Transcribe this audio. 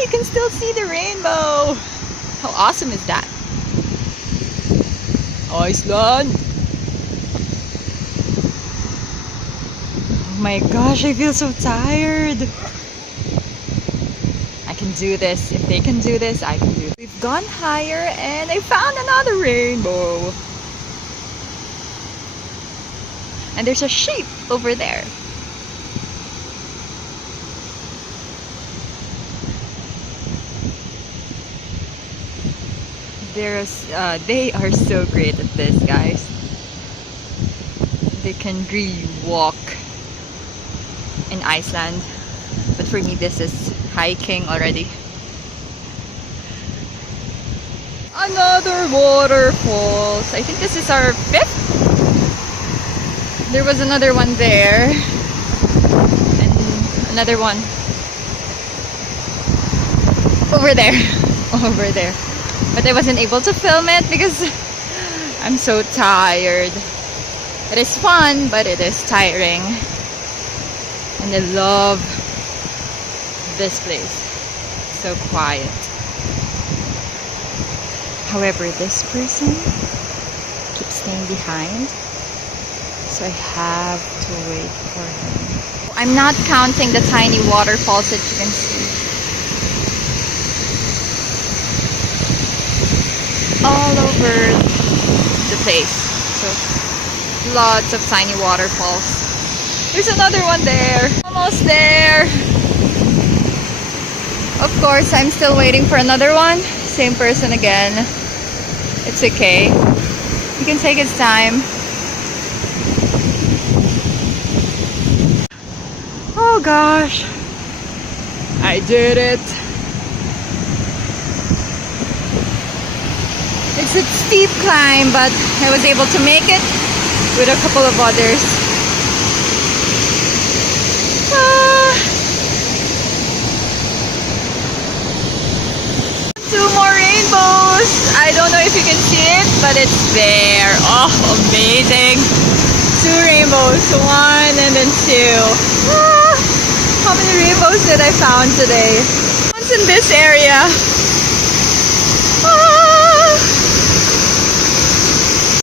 you can still see the rainbow. How awesome is that? Iceland. Oh my gosh, I feel so tired. I can do this. If they can do this, I can do it. We've gone higher and I found another rainbow. And there's a sheep over there. They are so great at this, guys. They can really walk in Iceland. But for me, this is hiking already. Another waterfalls. I think this is our 5th. There was another one there. And another one over there. Over there. But I wasn't able to film it because I'm so tired. It is fun, but it is tiring. And I love this place. So quiet. However, this person keeps staying behind. So I have to wait for him. I'm not counting the tiny waterfalls that you can see. All over the place. So lots of tiny waterfalls. There's another one there. Almost there. Of course, I'm still waiting for another one. Same person again. It's okay. He can take his time. Oh gosh. I did it. It's a steep climb, but I was able to make it with a couple of others. Two more rainbows. I don't know if you can see it, but it's there. Oh, amazing. 2 rainbows. 1 and then 2. How many rainbows did I found today? One's in this area.